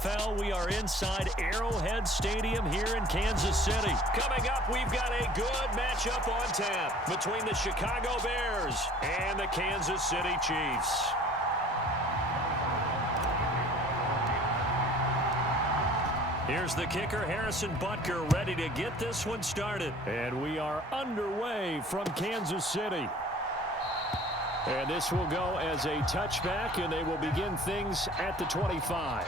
NFL. We are inside Arrowhead Stadium here in Kansas City. Coming up, we've got a good matchup on tap between the Chicago Bears and the Kansas City Chiefs. Here's the kicker, Harrison Butker, ready to get this one started. And we are underway from Kansas City. And this will go as a touchback, and they will begin things at the 25.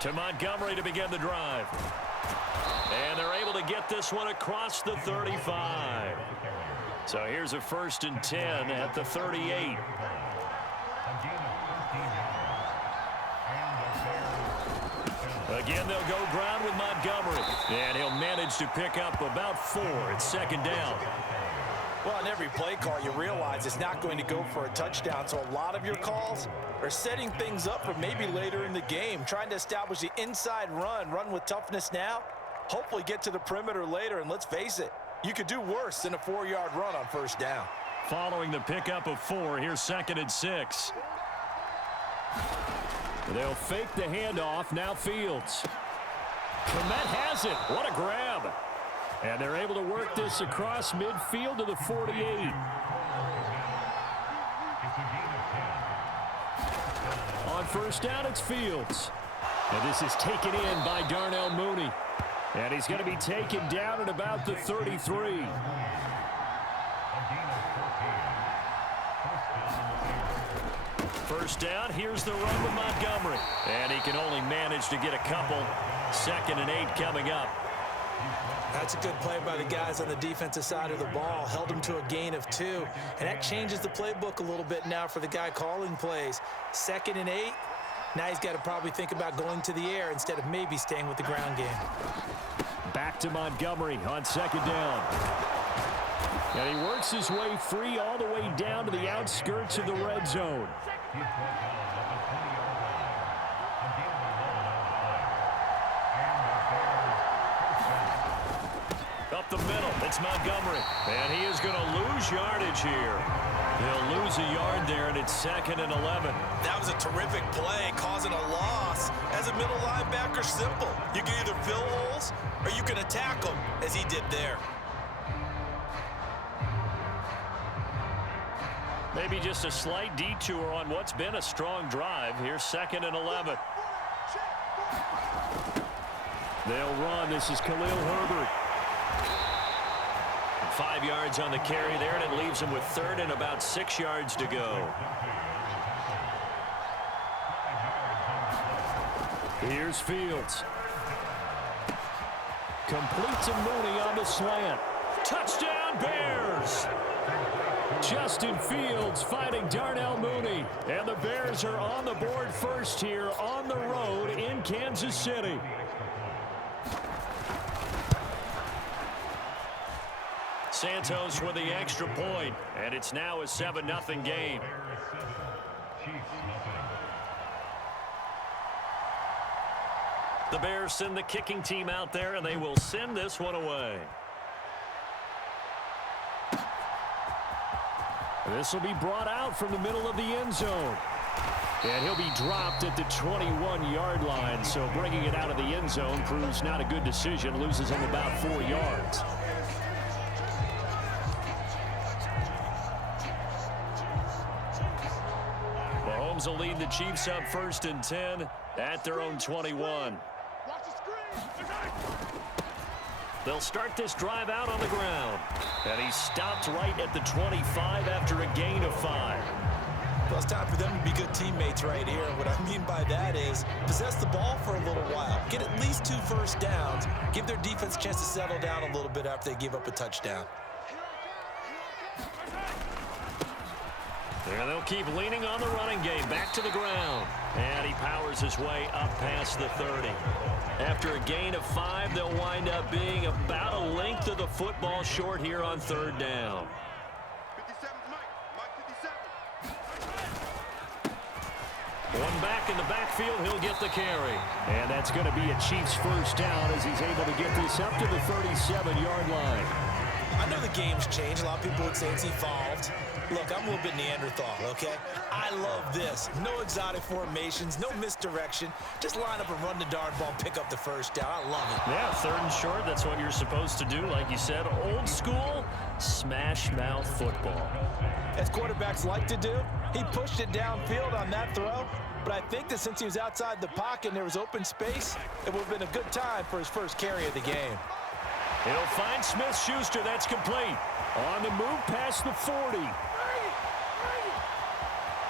To Montgomery to begin the drive. And they're able to get this one across the 35. So here's a 1st and 10 at the 38. Again, they'll go ground with Montgomery. And he'll manage to pick up about 4. It's 2nd down. Well, on every play call, you realize it's not going to go for a touchdown. So a lot of your calls are setting things up for maybe later in the game, trying to establish the inside run with toughness now, hopefully get to the perimeter later. And let's face it, you could do worse than a 4-yard run on 1st down. Following the pickup of 4, here's 2nd and 6. They'll fake the handoff. Now Fields. Komet has it. What a grab. And they're able to work this across midfield to the 48. On 1st down, it's Fields. And this is taken in by Darnell Mooney. And he's going to be taken down at about the 33. First down, here's the run with Montgomery. And he can only manage to get a couple. 2nd and 8 coming up. That's a good play by the guys on the defensive side of the ball. Held them to a gain of 2. And that changes the playbook a little bit now for the guy calling plays. 2nd and 8. Now he's got to probably think about going to the air instead of maybe staying with the ground game. Back to Montgomery on 2nd down. And he works his way free all the way down to the outskirts of the red zone. Up the middle, it's Montgomery. And he is going to lose yardage here. He'll lose a yard there, and it's 2nd and 11. That was a terrific play, causing a loss. As a middle linebacker, simple. You can either fill holes or you can attack them, as he did there. Maybe just a slight detour on what's been a strong drive. Here's 2nd and 11. They'll run. This is Khalil Herbert. 5 yards on the carry there, and it leaves him with 3rd and about 6 yards to go. Here's Fields. Complete to Mooney on the slant. Touchdown, Bears! Justin Fields fighting Darnell Mooney. And the Bears are on the board first here on the road in Kansas City. Santos with the extra point, and it's now a 7-0 game. The Bears send the kicking team out there, and they will send this one away. This will be brought out from the middle of the end zone. And he'll be dropped at the 21-yard line, so bringing it out of the end zone proves not a good decision, loses him about 4 yards. Mahomes will lead the Chiefs up 1st and 10 at their own 21. They'll start this drive out on the ground. And he stopped right at the 25 after a gain of 5. Well, it's time for them to be good teammates right here. What I mean by that is possess the ball for a little while. Get at least 2 first downs. Give their defense a chance to settle down a little bit after they give up a touchdown. There they'll keep leaning on the running game. Back to the ground. And he powers his way up past the 30. After a gain of 5, they'll wind up being about a length of the football short here on 3rd down. One back in the backfield, he'll get the carry. And that's going to be a Chiefs first down as he's able to get this up to the 37-yard line. I know the game's changed. A lot of people would say it's evolved. Look, I'm a little bit Neanderthal, okay? I love this. No exotic formations, no misdirection. Just line up and run the darn ball, pick up the first down. I love it. Yeah, 3rd and short, that's what you're supposed to do. Like you said, old school, smash mouth football. As quarterbacks like to do, he pushed it downfield on that throw. But I think that since he was outside the pocket and there was open space, it would have been a good time for his first carry of the game. He'll find Smith-Schuster. That's complete. On the move past the 40.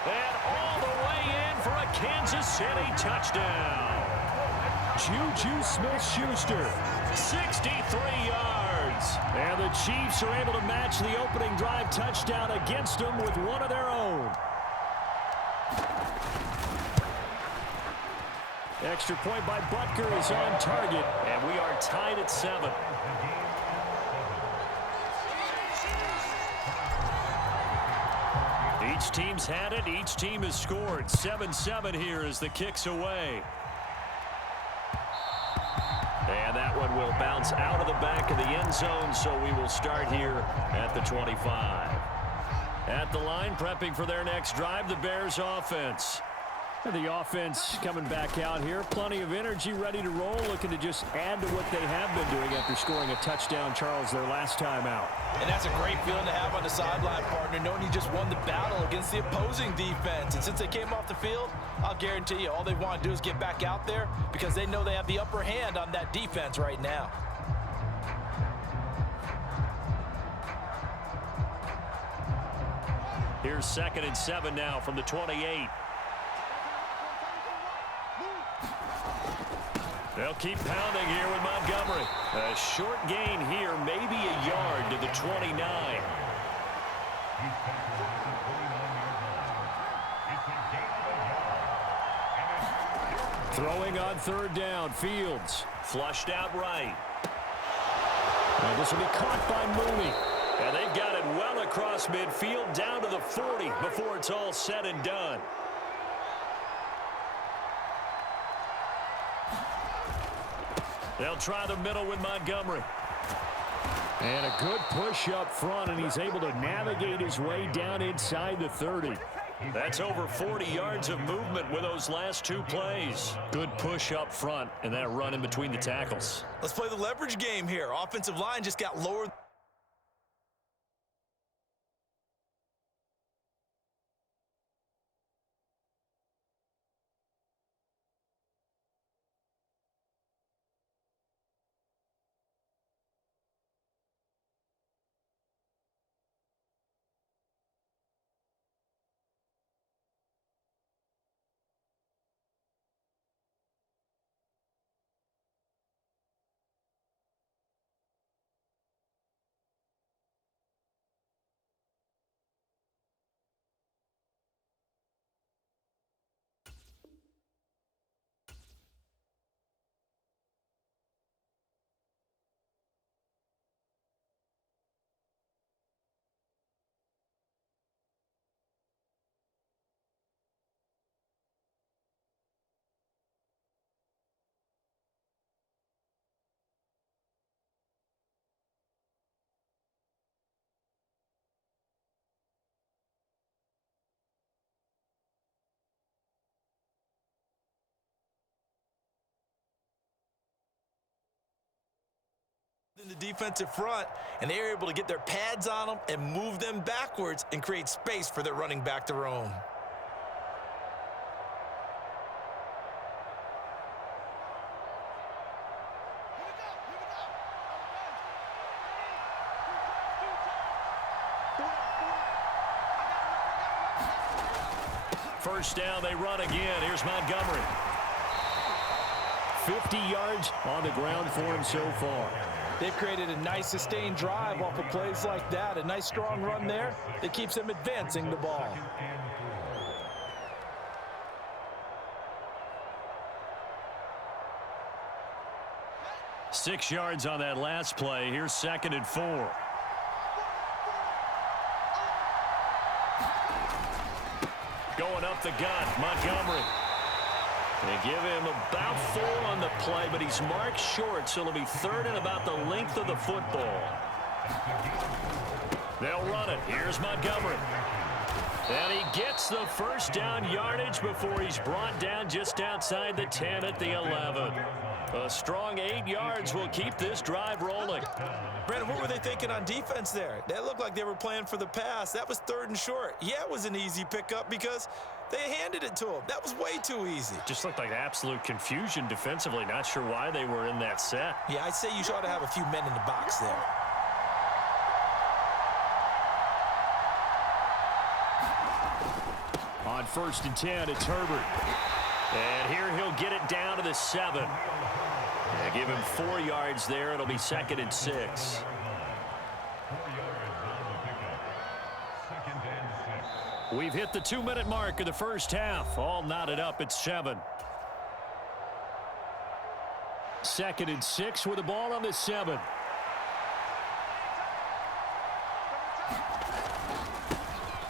And all the way in for a Kansas City touchdown. Juju Smith-Schuster, 63 yards. And the Chiefs are able to match the opening drive touchdown against them with one of their own. Extra point by Butker is on target, and we are tied at 7. Each team's had it. Each team has scored. 7-7 here as the kick's away. And that one will bounce out of the back of the end zone, so we will start here at the 25. At the line, prepping for their next drive, the Bears offense. The offense coming back out here. Plenty of energy, ready to roll, looking to just add to what they have been doing after scoring a touchdown, Charles, their last time out. And that's a great feeling to have on the sideline, partner, knowing you just won the battle against the opposing defense. And since they came off the field, I'll guarantee you all they want to do is get back out there because they know they have the upper hand on that defense right now. Here's 2nd and 7 now from the 28. They'll keep pounding here with Montgomery. A short gain here, maybe a yard to the 29. Throwing on 3rd down, Fields. Flushed out right. And this will be caught by Mooney. And they've got it well across midfield, down to the 40 before it's all said and done. They'll try the middle with Montgomery. And a good push up front, and he's able to navigate his way down inside the 30. That's over 40 yards of movement with those last 2 plays. Good push up front, and that run in between the tackles. Let's play the leverage game here. Offensive line just got lower. In the defensive front, and they were able to get their pads on them and move them backwards and create space for their running back to roam. First down, they run again. Here's Montgomery. 50 yards on the ground for him so far. They've created a nice sustained drive off of plays like that. A nice strong run there that keeps them advancing the ball. Six yards on that last play. Here's 2nd and 4. Going up the gut, Montgomery. They give him about 4 on the play, but he's marked short, so it'll be 3rd and about the length of the football. They'll run it. Here's Montgomery. And he gets the first down yardage before he's brought down just outside the 10 at the 11. A strong 8 yards will keep this drive rolling. Brandon, what were they thinking on defense there? That looked like they were playing for the pass. That was 3rd and short. Yeah, it was an easy pickup because they handed it to him. That was way too easy. Just looked like absolute confusion defensively. Not sure why they were in that set. Yeah, I'd say you ought to have a few men in the box there. On 1st and 10, it's Herbert. And here he'll get it down to the 7. They give him 4 yards there. It'll be 2nd and 6. We've hit the 2-minute mark of the first half. All knotted up at 7. 2nd and 6 with the ball on the 7.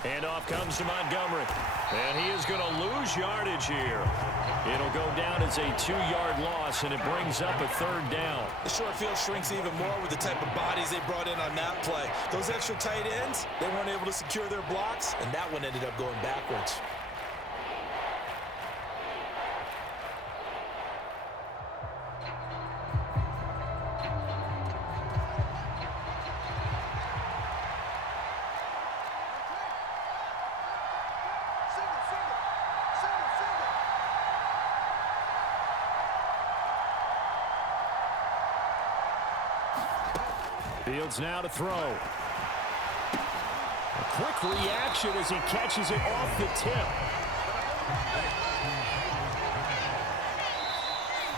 And off comes to Montgomery. And he is going to lose yardage here. It'll go down as a 2-yard loss, and it brings up a 3rd down. The short field shrinks even more with the type of bodies they brought in on that play. Those extra tight ends, they weren't able to secure their blocks, and that one ended up going backwards. Fields now to throw. A quick reaction as he catches it off the tip.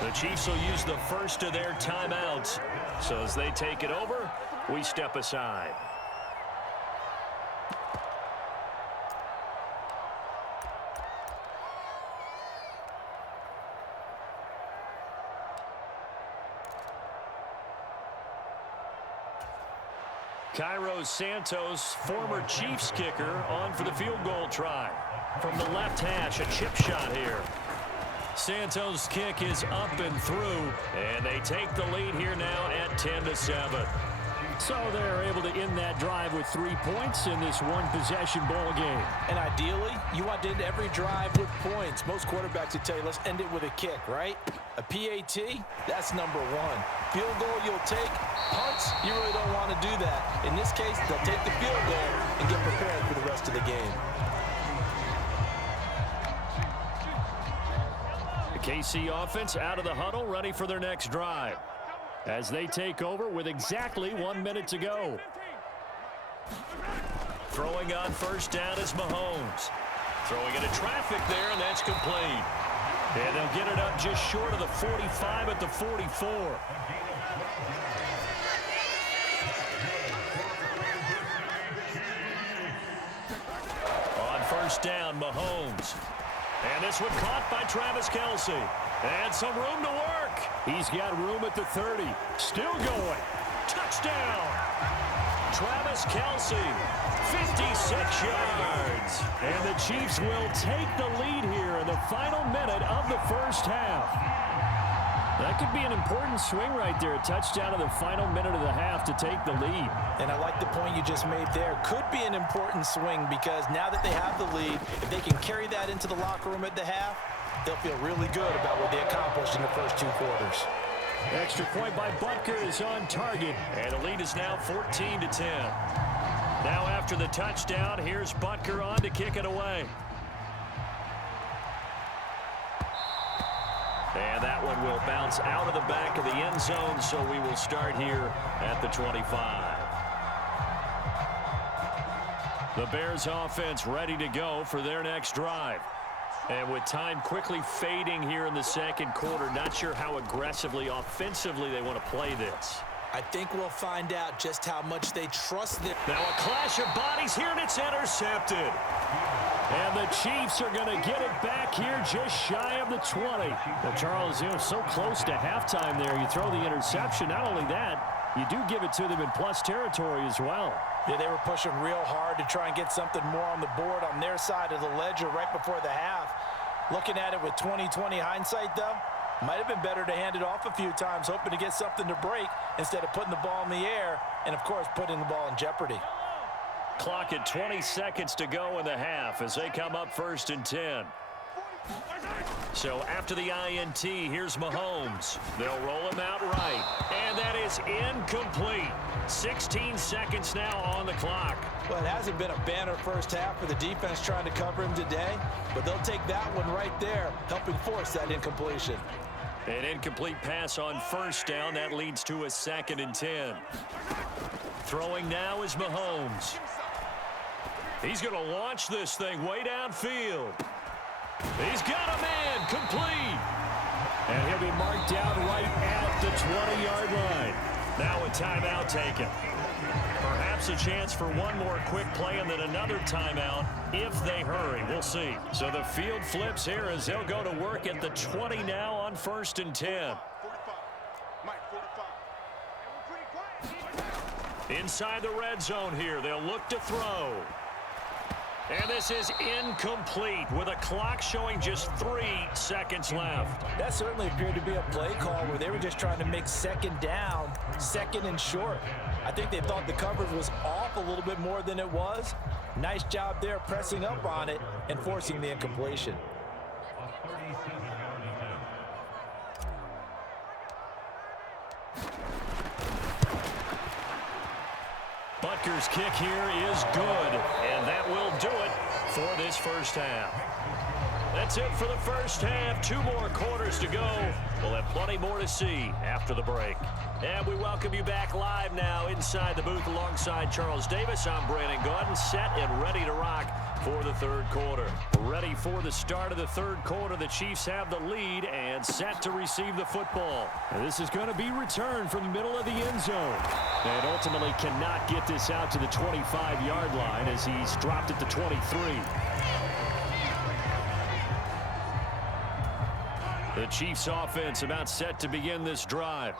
The Chiefs will use the first of their timeouts. So as they take it over, we step aside. Cairo Santos, former Chiefs kicker, on for the field goal try. From the left hash, a chip shot here. Santos' kick is up and through, and they take the lead here now at 10-7. So they're able to end that drive with 3 points in this one-possession ball game. And ideally, you want to end every drive with points. Most quarterbacks would tell you, let's end it with a kick, right? A PAT, that's #1. Field goal you'll take. Punts, you really don't want to do that. In this case, they'll take the field goal and get prepared for the rest of the game. The KC offense out of the huddle, ready for their next drive, as they take over with exactly 1 minute to go. Throwing on first down is Mahomes. Throwing into traffic there, and that's complete. And they'll get it up just short of the 45 at the 44. On first down, Mahomes. And this one caught by Travis Kelce. And some room to work. He's got room at the 30. Still going. Touchdown. Travis Kelce, 56 yards. And the Chiefs will take the lead here in the final minute of the first half. That could be an important swing right there. A touchdown in the final minute of the half to take the lead. And I like the point you just made there. Could be an important swing because now that they have the lead, if they can carry that into the locker room at the half, they'll feel really good about what they accomplished in the first 2 quarters. Extra point by Butker is on target, and the lead is now 14-10. Now after the touchdown, here's Butker on to kick it away. And that one will bounce out of the back of the end zone, so we will start here at the 25. The Bears offense ready to go for their next drive. And with time quickly fading here in the second quarter, not sure how aggressively, offensively they want to play this. I think we'll find out just how much they trust them. Now a clash of bodies here, and it's intercepted. And the Chiefs are going to get it back here just shy of the 20. Well, Charles, so close to halftime there. You throw the interception. Not only that, you do give it to them in plus territory as well. Yeah, they were pushing real hard to try and get something more on the board on their side of the ledger right before the half. Looking at it with 20/20 hindsight, though, might have been better to hand it off a few times, hoping to get something to break instead of putting the ball in the air and, of course, putting the ball in jeopardy. Clock at 20 seconds to go in the half as they come up 1st and 10. So after the INT, here's Mahomes. They'll roll him out right. And that is incomplete. 16 seconds now on the clock. Well, it hasn't been a banner first half for the defense trying to cover him today, but they'll take that one right there, helping force that incompletion. An incomplete pass on 1st down. That leads to a 2nd and 10. Throwing now is Mahomes. He's going to launch this thing way downfield. He's got a man, complete. And he'll be marked down right at the 20-yard line. Now a timeout taken. Perhaps a chance for one more quick play and then another timeout if they hurry. We'll see. So the field flips here as they'll go to work at the 20 now on 1st and 10. Inside the red zone here, they'll look to throw. And this is incomplete with a clock showing just 3 seconds left. That certainly appeared to be a play call where they were just trying to make 2nd down, 2nd and short. I think they thought the coverage was off a little bit more than it was. Nice job there pressing up on it and forcing the incompletion. Butker's kick here is good, and that will do it for this first half. That's it for the first half. 2 more quarters to go. We'll have plenty more to see after the break. And we welcome you back live now inside the booth alongside Charles Davis. I'm Brandon Gaudin, set and ready to rock for the 3rd quarter. Ready for the start of the 3rd quarter. The Chiefs have the lead and set to receive the football. And this is going to be returned from the middle of the end zone. And ultimately cannot get this out to the 25-yard line as he's dropped at the 23. The Chiefs offense about set to begin this drive.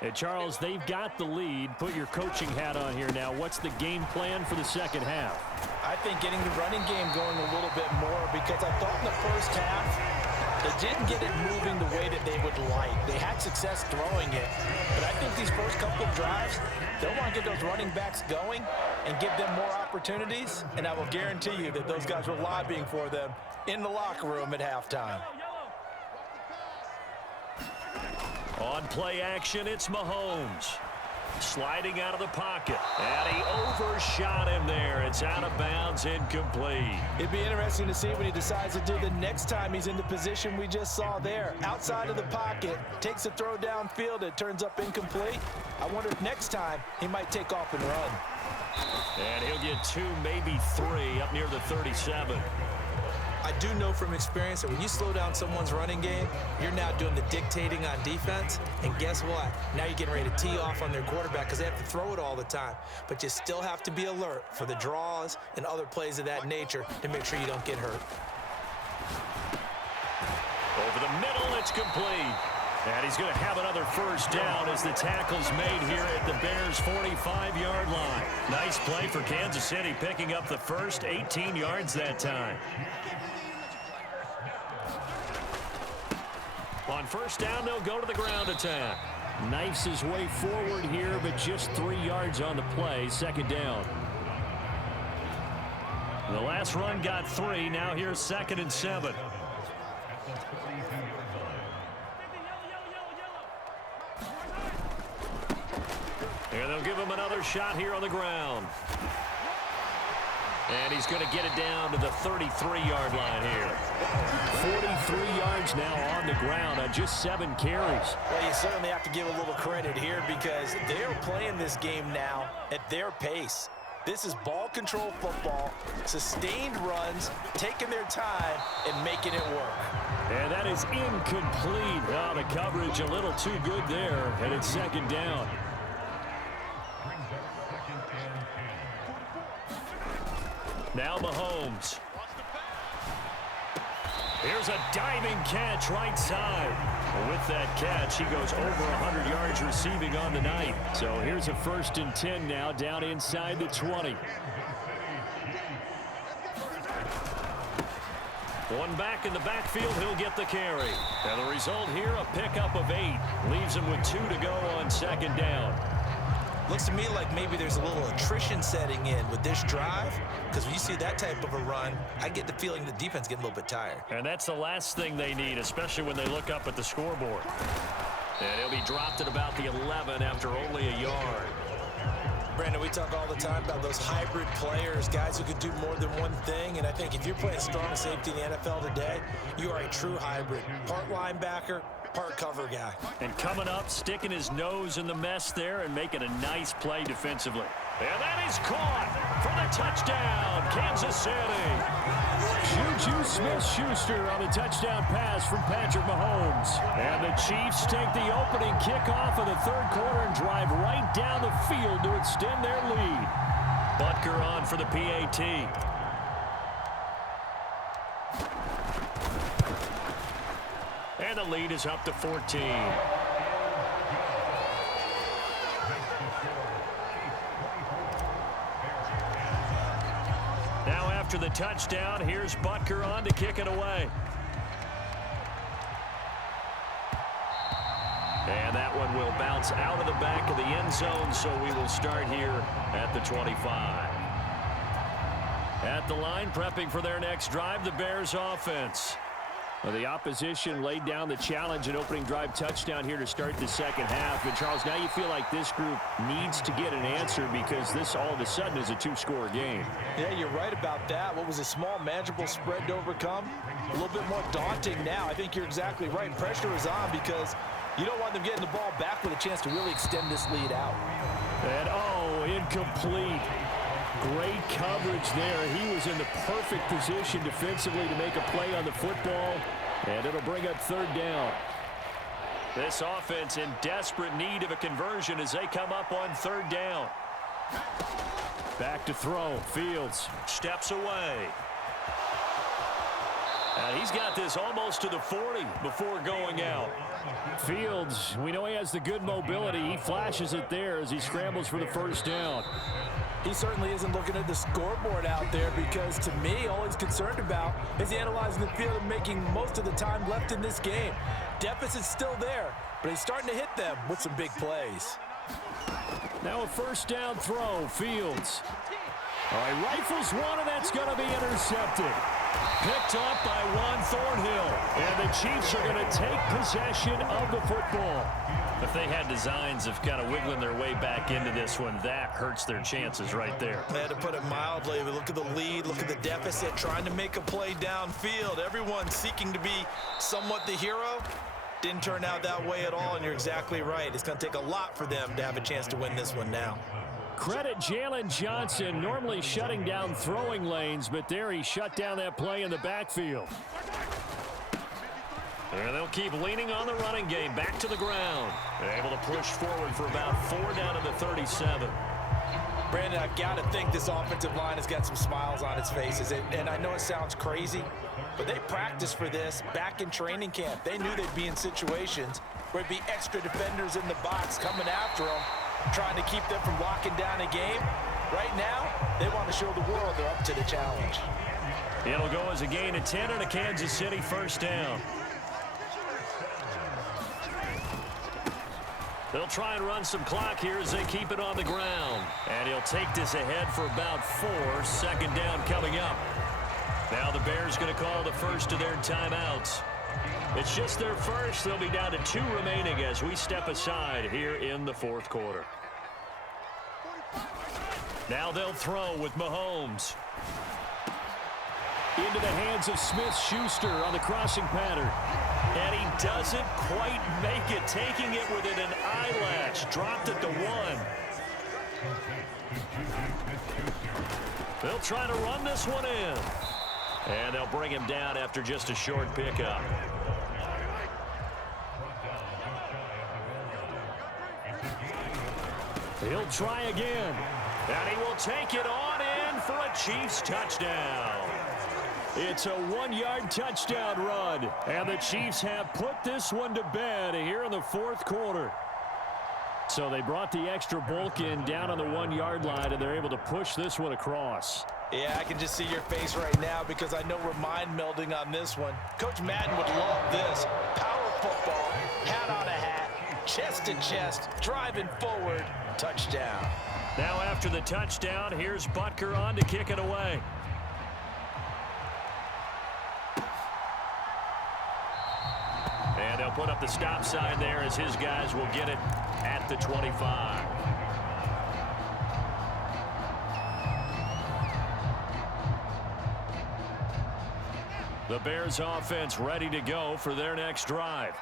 And Charles, they've got the lead. Put your coaching hat on here now. What's the game plan for the second half? I think getting the running game going a little bit more, because I thought in the first half they didn't get it moving the way that they would like. They had success throwing it, but I think these first couple of drives, they'll want to get those running backs going and give them more opportunities, and I will guarantee you that those guys were lobbying for them in the locker room at halftime. On play action, it's Mahomes. Sliding out of the pocket. And he overshot him there. It's out of bounds, incomplete. It'd be interesting to see what he decides to do the next time he's in the position we just saw there. Outside of the pocket, takes a throw downfield, it turns up incomplete. I wonder if next time he might take off and run. And he'll get 2, maybe 3 up near the 37. I do know from experience that when you slow down someone's running game, you're now doing the dictating on defense. And guess what? Now you're getting ready to tee off on their quarterback because they have to throw it all the time. But you still have to be alert for the draws and other plays of that nature to make sure you don't get hurt. Over the middle, it's complete. And he's going to have another first down as the tackle's made here at the Bears' 45-yard line. Nice play for Kansas City, picking up the first 18 yards that time. On first down, they'll go to the ground attack. Knifes his way forward here, but just 3 yards on the play. 2nd down. The last run got 3. Now here's 2nd and 7. And they'll give him another shot here on the ground. And he's going to get it down to the 33-yard line here. 43 yards now on the ground on just 7 carries. Well, you certainly have to give a little credit here because they're playing this game now at their pace. This is ball control football, sustained runs, taking their time and making it work. And that is incomplete. Well, the coverage a little too good there, and it's 2nd down. Now Mahomes. Here's a diving catch right side. With that catch, he goes over 100 yards receiving on the night. So here's a 1st and 10 now down inside the 20. One back in the backfield, he'll get the carry. And the result here, a pickup of 8. Leaves him with 2 to go on second down. Looks to me like maybe there's a little attrition setting in with this drive, because when you see that type of a run, I get the feeling the defense getting a little bit tired. And that's the last thing they need, especially when they look up at the scoreboard. And he'll be dropped at about the 11 after only a yard. Brandon, we talk all the time about those hybrid players, guys who could do more than one thing, and I think if you're playing strong safety in the NFL today, you are a true hybrid. Part linebacker, part cover guy. And coming up, sticking his nose in the mess there and making a nice play defensively. And that is caught for the touchdown, Kansas City. Juju Smith-Schuster on the touchdown pass from Patrick Mahomes. And the Chiefs take the opening kickoff of the third quarter and drive right down the field to extend their lead. Butker on for the PAT. And the lead is up to 14. Now after the touchdown, here's Butker on to kick it away. And that one will bounce out of the back of the end zone, so we will start here at the 25. At the line, prepping for their next drive, the Bears offense. Well, the opposition laid down the challenge and opening drive touchdown here to start the second half. And, Charles, now you feel like this group needs to get an answer because this all of a sudden is a 2-score game. Yeah, you're right about that. What was a small, manageable spread to overcome, a little bit more daunting now. I think you're exactly right. Pressure is on because you don't want them getting the ball back with a chance to really extend this lead out. And, oh, incomplete. Great coverage there. He was in the perfect position defensively to make a play on the football, and it'll bring up third down. This offense in desperate need of a conversion as they come up on third down. Back to throw. Fields steps away. And he's got this almost to the 40 before going out. Fields, we know he has the good mobility. He flashes it there as he scrambles for the first down. He certainly isn't looking at the scoreboard out there because, to me, all he's concerned about is analyzing the field and making most of the time left in this game. Deficit's still there, but he's starting to hit them with some big plays. Now a first down throw. Fields. All right, rifles one, and that's going to be intercepted. Picked up by Juan Thornhill. And the Chiefs are going to take possession of the football. If they had designs of kind of wiggling their way back into this one, that hurts their chances right there. They had to put it mildly. But look at the lead, look at the deficit, trying to make a play downfield. Everyone seeking to be somewhat the hero. Didn't turn out that way at all, and you're exactly right. It's going to take a lot for them to have a chance to win this one now. Credit Jalen Johnson, normally shutting down throwing lanes, but there he shut down that play in the backfield. And they'll keep leaning on the running game. Back to the ground. They're able to push forward for about 4 down to the 37. Brandon, I've got to think this offensive line has got some smiles on its faces. And I know it sounds crazy, but they practiced for this back in training camp. They knew they'd be in situations where it'd be extra defenders in the box coming after them, trying to keep them from locking down a game. Right now, they want to show the world they're up to the challenge. It'll go as a gain of 10 and a Kansas City first down. They'll try and run some clock here as they keep it on the ground. And he'll take this ahead for about 4. Second down coming up. Now the Bears going to call the first of their timeouts. It's just their first. They'll be down to 2 remaining as we step aside here in the fourth quarter. Now they'll throw with Mahomes. Into the hands of Smith-Schuster on the crossing pattern. And he doesn't quite make it, taking it within an eyelash. Dropped at the 1. They'll try to run this one in. And they'll bring him down after just a short pickup. He'll try again. And he will take it on in for a Chiefs touchdown. It's a 1-yard touchdown run. And the Chiefs have put this one to bed here in the fourth quarter. So they brought the extra bulk in down on the 1-yard line, and they're able to push this one across. Yeah, I can just see your face right now because I know we're mind melding on this one. Coach Madden would love this. Power football, hat on a hat, chest to chest, driving forward, touchdown. Now after the touchdown, here's Butker on to kick it away. And they'll put up the stop sign there as his guys will get it at the 25. The Bears offense ready to go for their next drive.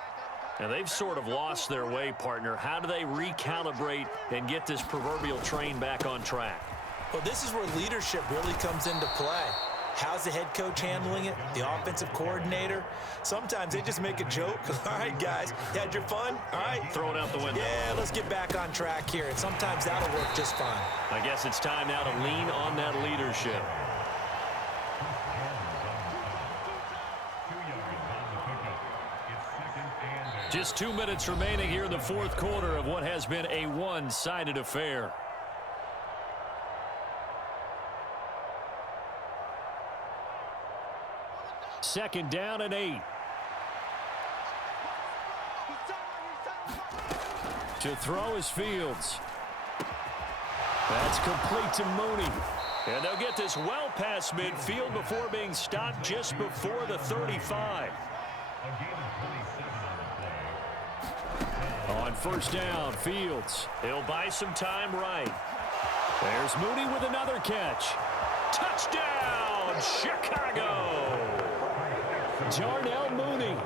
And they've sort of lost their way, partner. How do they recalibrate and get this proverbial train back on track? Well, this is where leadership really comes into play. How's the head coach handling it? The offensive coordinator? Sometimes they just make a joke. All right, guys, you had your fun? All right. Throw it out the window. Yeah, let's get back on track here. And sometimes that'll work just fine. I guess it's time now to lean on that leadership. Just 2 minutes remaining here in the fourth quarter of what has been a one-sided affair. Second down and 8. To throw is Fields. That's complete to Mooney. And they'll get this well past midfield before being stopped just before the 35. On first down, Fields. He'll buy some time right. There's Mooney with another catch. Touchdown, Chicago! Darnell Mooney,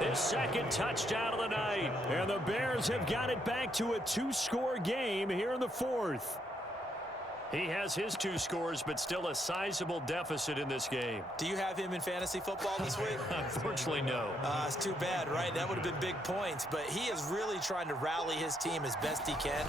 his second touchdown of the night. And the Bears have got it back to a 2-score game here in the fourth. He has his 2 scores, but still a sizable deficit in this game. Do you have him in fantasy football this week? Unfortunately, no. It's too bad, right? That would have been big points. But he is really trying to rally his team as best he can.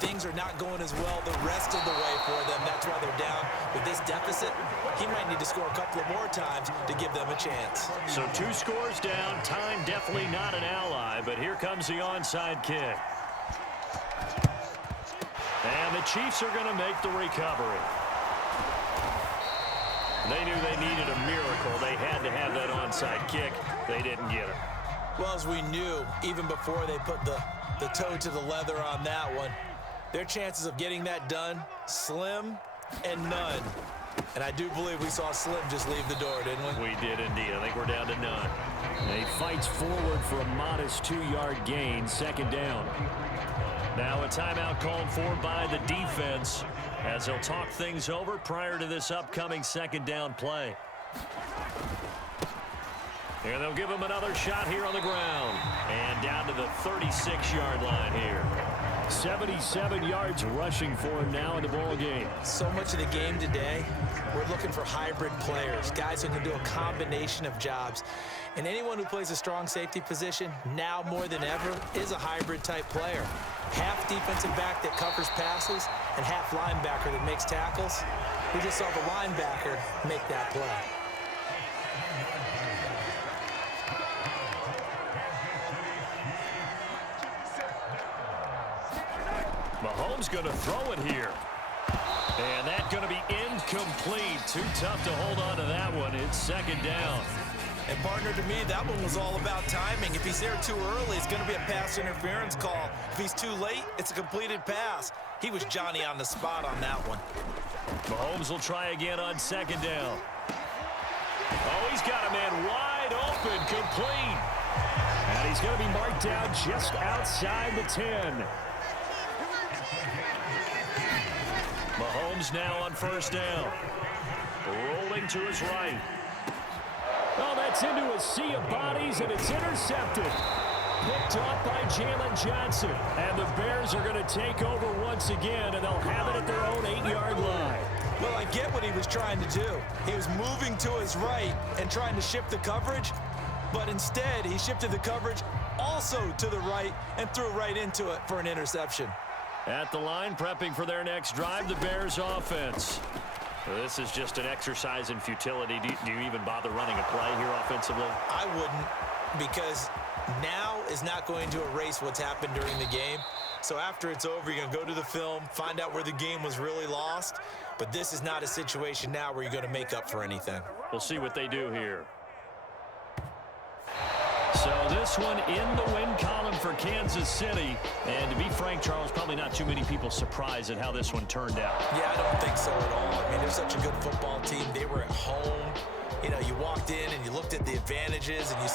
Things are not going as well the rest of the way for them. That's why they're down. With this deficit, he might need to score a couple of more times to give them a chance. So 2 scores down. Time definitely not an ally, but here comes the onside kick. And the Chiefs are going to make the recovery. They knew they needed a miracle. They had to have that onside kick. They didn't get it. Well, as we knew, even before they put the toe to the leather on that one, their chances of getting that done, slim and none. And I do believe we saw Slim just leave the door, didn't we? We did indeed. I think we're down to none. And he fights forward for a modest 2-yard gain, second down. Now a timeout called for by the defense as they'll talk things over prior to this upcoming second down play. And they'll give him another shot here on the ground. And down to the 36-yard line here. 77 yards rushing for him now in the ball game. So much of the game today, we're looking for hybrid players, guys who can do a combination of jobs. And anyone who plays a strong safety position, now more than ever, is a hybrid type player. Half defensive back that covers passes and half linebacker that makes tackles. We just saw the linebacker make that play. Mahomes going to throw it here. And that's going to be incomplete. Too tough to hold on to that one. It's second down. And partner, to me, that one was all about timing. If he's there too early, it's going to be a pass interference call. If he's too late, it's a completed pass. He was Johnny on the spot on that one. Mahomes will try again on second down. Oh, he's got a man wide open, complete. And he's going to be marked down just outside the 10. Mahomes now on first down. Rolling to his right. Oh, that's into a sea of bodies, and it's intercepted. Picked off by Jalen Johnson. And the Bears are going to take over once again, and they'll have it at their own 8-yard line. Well, I get what he was trying to do. He was moving to his right and trying to shift the coverage, but instead he shifted the coverage also to the right and threw right into it for an interception. At the line, prepping for their next drive, the Bears offense. This is just an exercise in futility. Do you even bother running a play here offensively? I wouldn't, because now is not going to erase what's happened during the game. So after it's over, you're going to go to the film, find out where the game was really lost. But this is not a situation now where you're going to make up for anything. We'll see what they do here. So this one in the win column for Kansas City. And to be frank, Charles, probably not too many people surprised at how this one turned out. Yeah, I don't think so at all. I mean, they're such a good football team. They were at home. You know, you walked in and you looked at the advantages and you